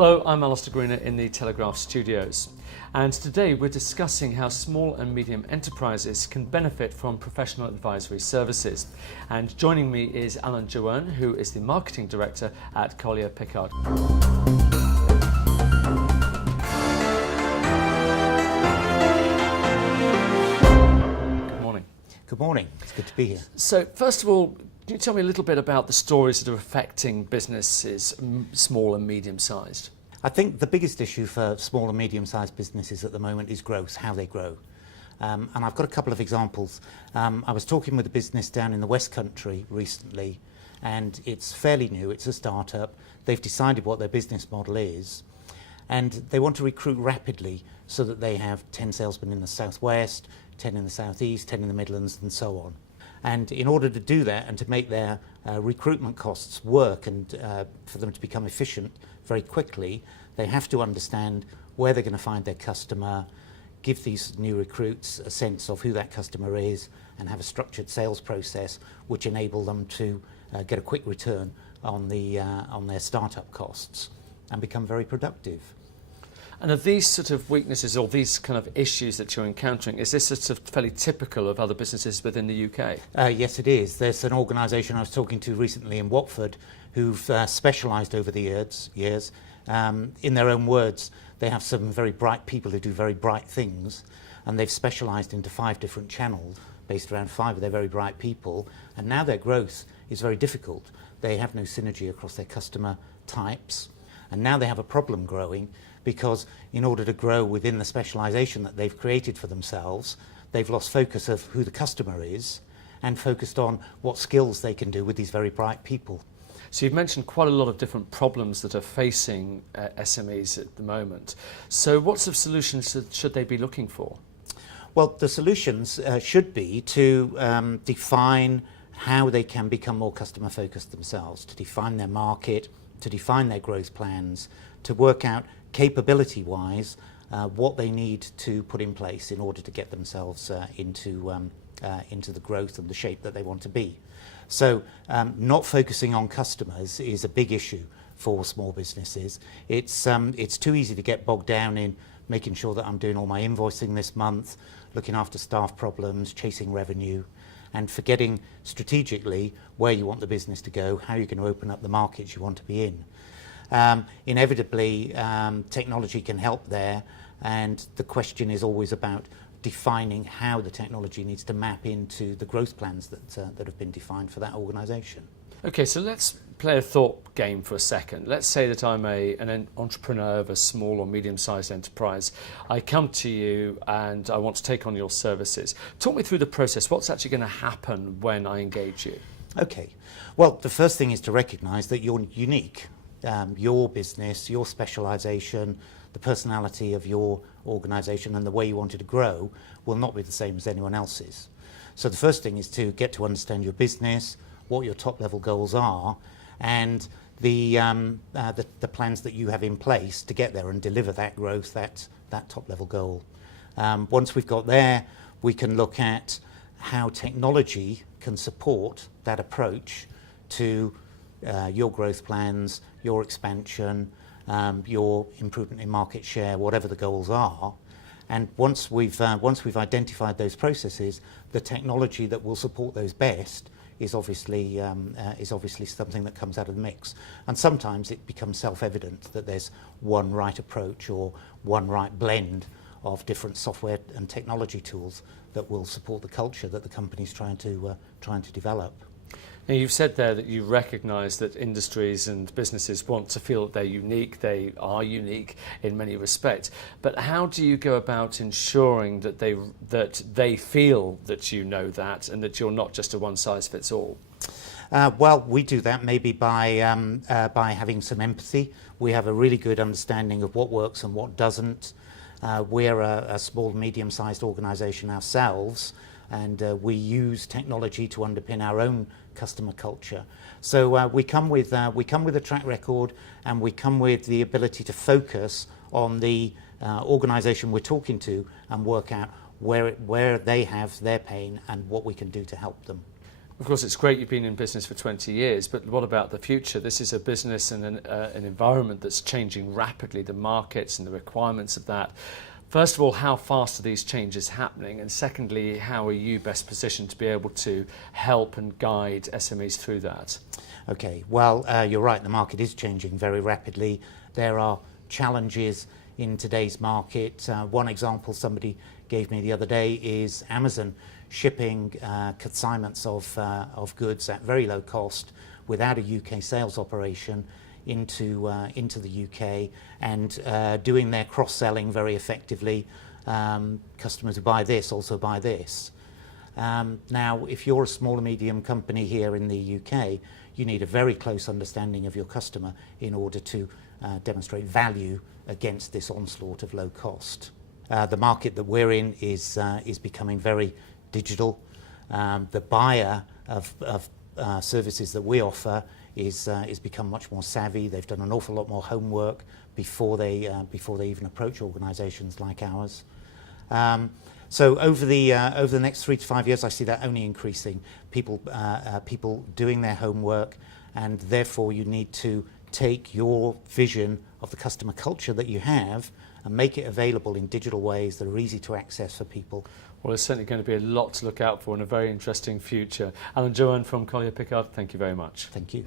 Hello, I'm Alistair Greener in the Telegraph studios, and today we're discussing how small and medium enterprises can benefit from professional advisory services. And joining me is Alan Joanne, who is the Marketing Director at Collier Pickard. Good morning. Good morning, it's good to be here. So first of all, can you tell me a little bit about the stories that are affecting businesses, small and medium-sized? I think the biggest issue for small and medium-sized businesses at the moment is growth, how they grow. And I've got a couple of examples. I was talking with a business down in the West Country recently, and it's fairly new, it's a startup. They've decided what their business model is, and they want to recruit rapidly so that they have 10 salesmen in the Southwest, 10 in the Southeast, 10 in the Midlands, and so on. And in order to do that and to make their recruitment costs work and for them to become efficient very quickly, they have to understand where they're going to find their customer, give these new recruits a sense of who that customer is, and have a structured sales process which enable them to get a quick return on their startup costs and become very productive. And are these sort of weaknesses or these kind of issues that you're encountering, is this sort of fairly typical of other businesses within the UK? Yes, it is. There's an organisation I was talking to recently in Watford who've specialised over the years. In their own words, they have some very bright people who do very bright things, and they've specialised into 5 different channels based around 5 of their very bright people, and now their growth is very difficult. They have no synergy across their customer types, and now they have a problem growing because in order to grow within the specialisation that they've created for themselves, they've lost focus of who the customer is and focused on what skills they can do with these very bright people. So you've mentioned quite a lot of different problems that are facing SMEs at the moment. So what sort of solutions should they be looking for? Well, the solutions should be to define how they can become more customer focused themselves, to define their market, to define their growth plans, to work out capability-wise what they need to put in place in order to get themselves into the growth and the shape that they want to be. So not focusing on customers is a big issue for small businesses. It's too easy to get bogged down in making sure that I'm doing all my invoicing this month, looking after staff problems, chasing revenue, and forgetting strategically where you want the business to go, how you're going to open up the markets you want to be in. Inevitably, technology can help there, and the question is always about defining how the technology needs to map into the growth plans that have been defined for that organisation. Okay, so let's play a thought game for a second. Let's say that I'm an entrepreneur of a small or medium-sized enterprise. I come to you and I want to take on your services. Talk me through the process. What's actually going to happen when I engage you? Okay, well, the first thing is to recognise that you're unique. Your business, your specialisation, the personality of your organisation and the way you want it to grow will not be the same as anyone else's. So the first thing is to get to understand your business, what your top level goals are, and the plans that you have in place to get there and deliver that growth, that top level goal. Once we've got there, we can look at how technology can support that approach to your growth plans, your expansion, your improvement in market share, whatever the goals are. And once we've identified those processes, the technology that will support those best is obviously something that comes out of the mix. And sometimes it becomes self-evident that there's one right approach or one right blend of different software and technology tools that will support the culture that the company's trying to develop. Now, you've said there that you recognise that industries and businesses want to feel that they're unique. They are unique in many respects. But how do you go about ensuring that they feel that you know that and that you're not just a one-size-fits-all? Well, we do that maybe by having some empathy. We have a really good understanding of what works and what doesn't. We're a small, medium-sized organisation ourselves, and we use technology to underpin our own customer culture. So we come with a track record, and we come with the ability to focus on the organisation we're talking to and work out where they have their pain and what we can do to help them. Of course, it's great you've been in business for 20 years, but what about the future? This is a business and an environment that's changing rapidly, the markets and the requirements of that. First of all, how fast are these changes happening? And secondly, how are you best positioned to be able to help and guide SMEs through that? Okay, well, you're right, the market is changing very rapidly. There are challenges in today's market. One example somebody gave me the other day is Amazon shipping consignments of goods at very low cost without a UK sales operation into the UK, and doing their cross-selling very effectively. Customers who buy this also buy this. Now, if you're a small or medium company here in the UK, you need a very close understanding of your customer in order to demonstrate value against this onslaught of low cost. The market that we're in is becoming very digital. The buyer of services that we offer is become much more savvy. They've done an awful lot more homework before they even approach organisations like ours. So over the next 3 to 5 years, I see that only increasing. People doing their homework, and therefore you need to take your vision of the customer culture that you have and make it available in digital ways that are easy to access for people. Well, there's certainly going to be a lot to look out for in a very interesting future. Alan Johan from Collier Pickard, thank you very much. Thank you.